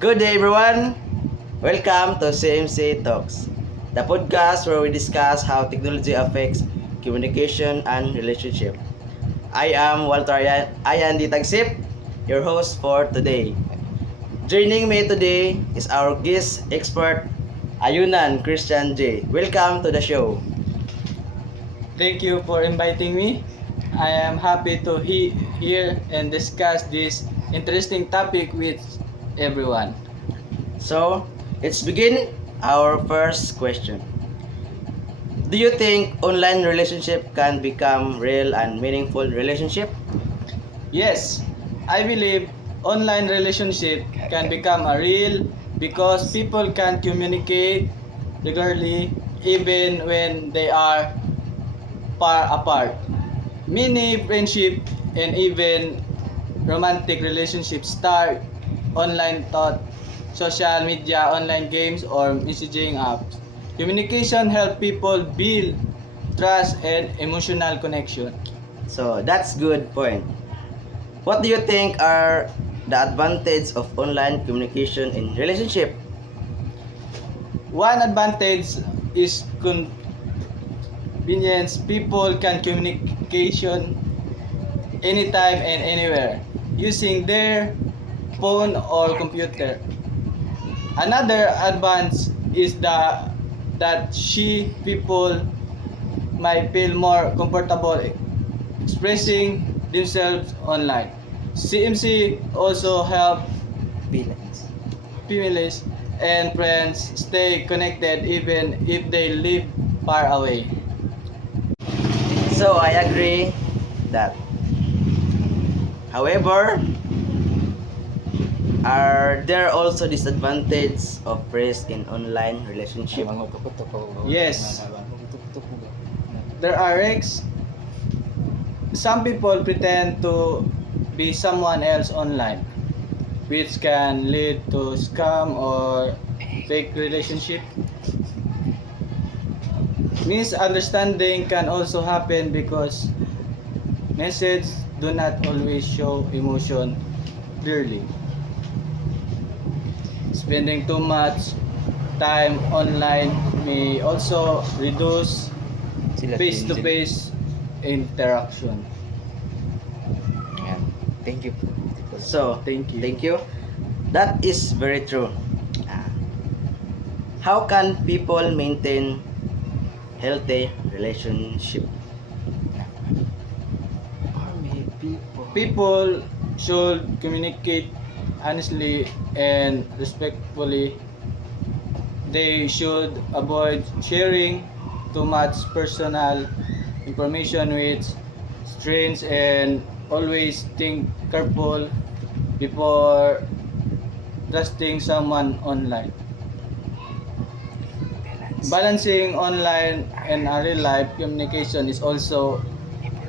Good day, everyone. Welcome to CMC Talks, the podcast where we discuss how technology affects communication and relationship. I am Walter Ayan Tagsip, your host for today. Joining me today is our guest expert, Ayunan Christian J. Welcome to the show. Thank you for inviting me. I am happy to here and discuss this interesting topic with everyone. So, let's begin our first question. Do you think online relationship can become real and meaningful relationship? Yes, I believe online relationship can become a real because people can communicate regularly even when they are far apart. Many friendship and even romantic relationships start online thought, social media, online games, or messaging apps. Communication help people build trust and emotional connection. So, that's good point. What do you think are the advantages of online communication in relationship? One advantage is convenience. People can communication anytime and anywhere using their phone or computer. Another advantage is that she people might feel more comfortable expressing themselves online. CMC also help Bilans. families and friends stay connected even if they live far away. So, I agree that. However, are there also disadvantages of risk in online relationship? Yes, there are risks. Some people pretend to be someone else online, which can lead to scam or fake relationship. Misunderstanding can also happen because messages do not always show emotion clearly. Spending too much time online may also reduce face-to-face interaction. Thank you. So, Thank you. thank you. That is very true. Ah, How can people maintain healthy relationship? People should communicate honestly and respectfully. They should avoid sharing too much personal information with strangers and always think careful before trusting someone online. Balancing online and real life communication is also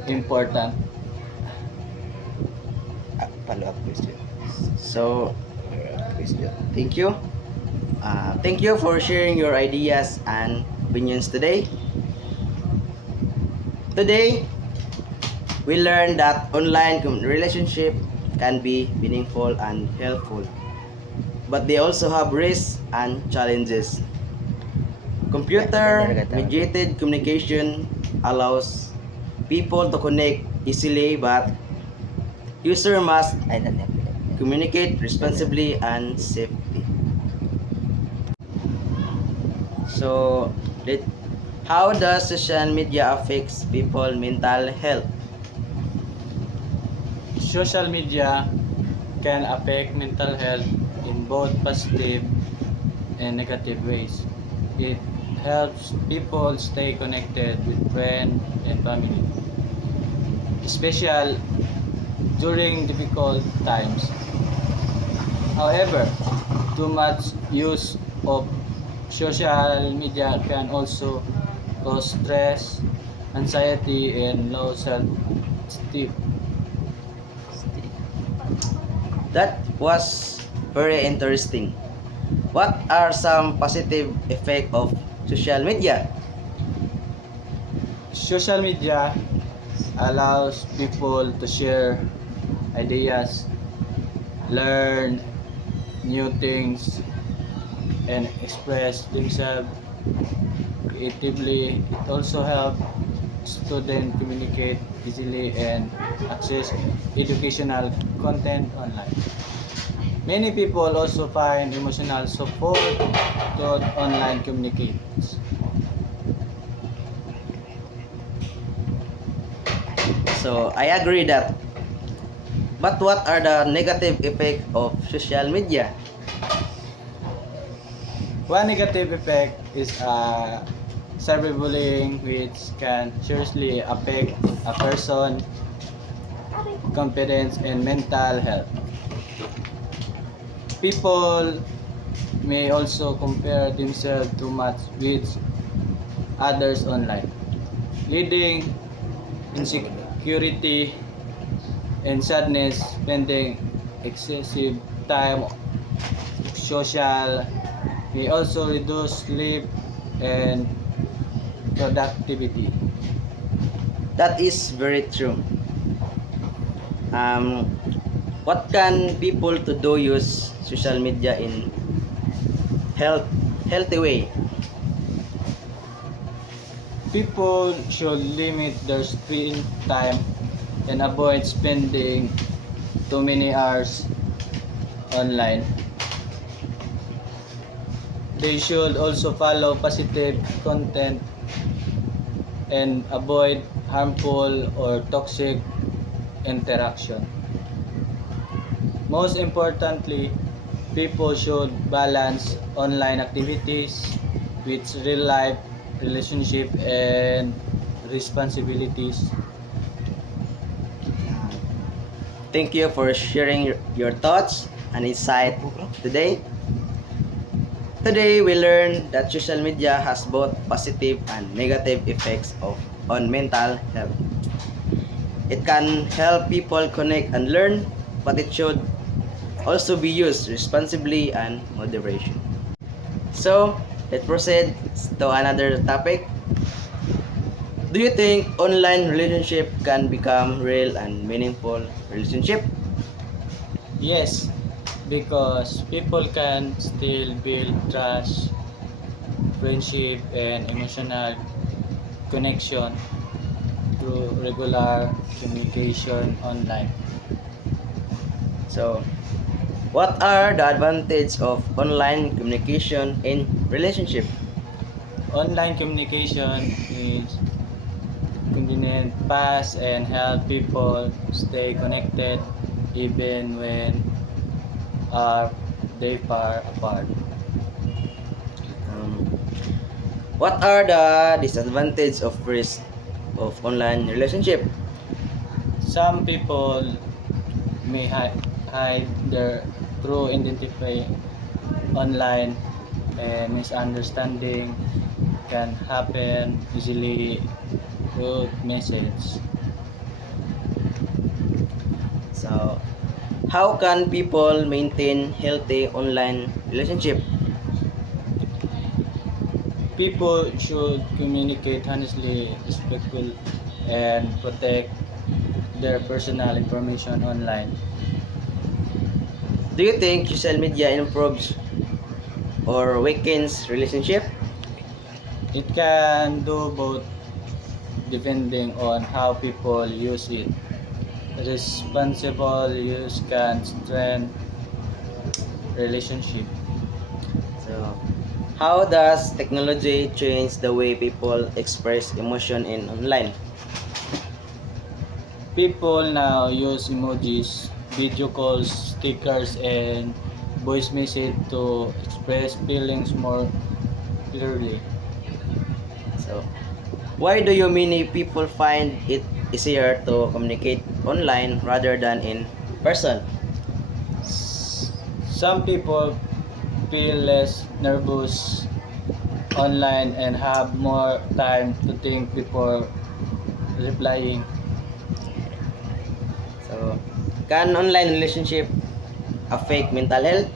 important. Follow-up question. So, thank you. Thank you for sharing your ideas and opinions today. Today, we learned that online relationship can be meaningful and helpful, but they also have risks and challenges. Computer mediated communication allows people to connect easily, but user must communicate responsibly and safely. So, let, how does social media affects people mental health? Social media can affect mental health in both positive and negative ways. It helps people stay connected with friends and family, especially during difficult times. However, too much use of social media can also cause stress, anxiety, and low self-esteem. That was very interesting. What are some positive effects of social media? Social media allows people to share ideas, learn new things and express themselves creatively. It also helps students communicate easily and access educational content online. Many people also find emotional support through online communications. So I agree that. But what are the negative effects of social media? One negative effect is cyberbullying, which can seriously affect a person's confidence and mental health. People may also compare themselves too much with others online, leading insecurity and sadness. Spending excessive time social may also reduce sleep and productivity. That is very true. Um, what can people to do use social media in health healthy way? People should limit their screen time and avoid spending too many hours online. They should also follow positive content and avoid harmful or toxic interaction. Most importantly, people should balance online activities with real life relationship and responsibilities. Thank you for sharing your thoughts and insight today. Today we learned that social media has both positive and negative effects on mental health. It can help people connect and learn, but it should also be used responsibly and moderation. So, let's proceed to another topic. Do you think online relationship can become real and meaningful relationship? Yes, because people can still build trust, friendship, and emotional connection through regular communication online. So, what are the advantages of online communication in relationship? Online communication is convenient, fast, and help people stay connected even when are they far apart. Um, what are the disadvantages of risk of online relationship? Some people may hide their true identity online, and misunderstanding can happen easily through message. So, how can people maintain healthy online relationship? People should communicate honestly, respectful, and protect their personal information online. Do you think social media improves or weakens relationship? It can do both depending on how people use it. Responsible use can strengthen relationship. So, how does technology change the way people express emotion in online? People now use emojis, video calls, stickers, and voice message to express feelings more clearly. So, why do you many people find it easier to communicate online rather than in person? Some people feel less nervous online and have more time to think before replying. So, can online relationship affect mental health?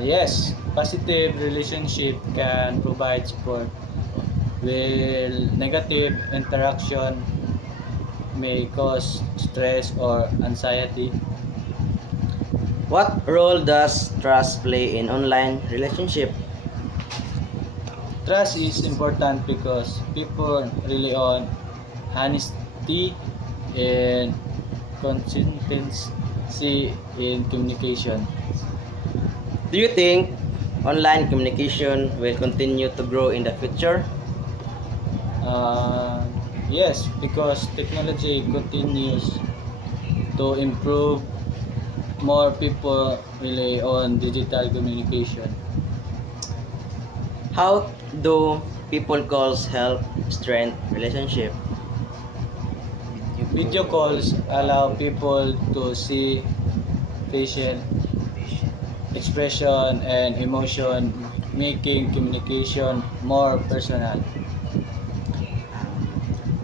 Yes, positive relationship can provide support, while negative interaction may cause stress or anxiety. What role does trust play in online relationship? Trust is important because people rely on honesty and consistency in communication. Do you think online communication will continue to grow in the future? Uh, yes, because technology continues to improve, more people rely on digital communication. How do people calls help strengthen relationship? Video calls allow people to see facial expression and emotion, making communication more personal.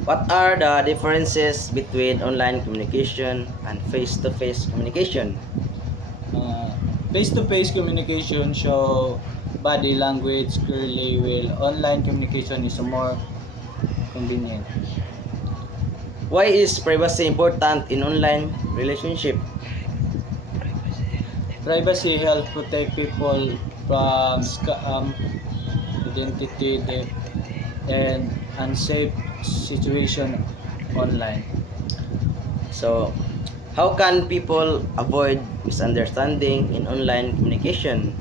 What are the differences between online communication and face-to-face communication? Uh, Face-to-face communication show body language clearly, while online communication is more convenient. Why is privacy important in online relationship? Privacy helps protect people from scam, identity theft, and unsafe situation online. So, how can people avoid misunderstanding in online communication?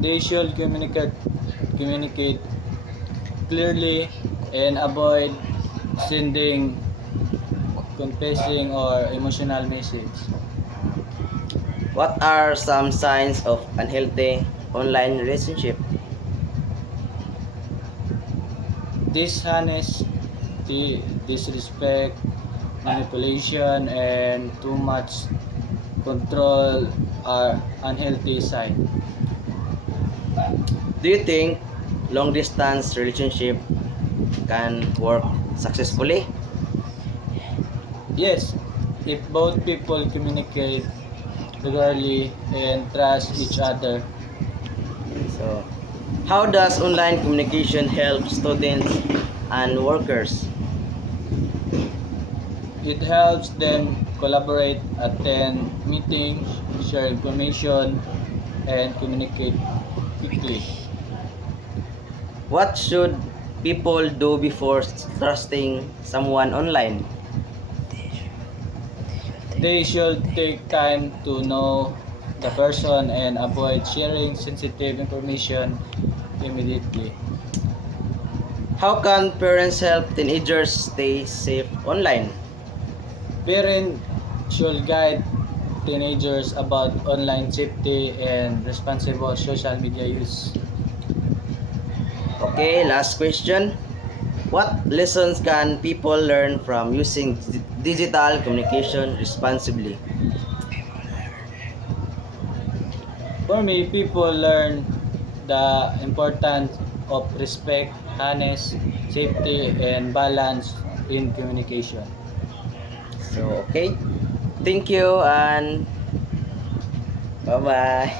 They should communicate clearly and avoid sending confessing or emotional message. What are some signs of unhealthy online relationship? Dishonesty, disrespect, manipulation, and too much control are unhealthy signs. Do you think long distance relationship can work successfully? Yes, if both people communicate regularly and trust each other, So, how does online communication help students and workers? it helps them collaborate, attend meetings, share information, and communicate quickly. What should people do before trusting someone online? They should take time to know the person and avoid sharing sensitive information immediately. How can parents help teenagers stay safe online? Parents should guide teenagers about online safety and responsible social media use. Okay, last question. What lessons can people learn from using digital communication responsibly? For me, people learn the importance of respect, honest, safety, and balance in communication. So, okay. Thank you and bye-bye.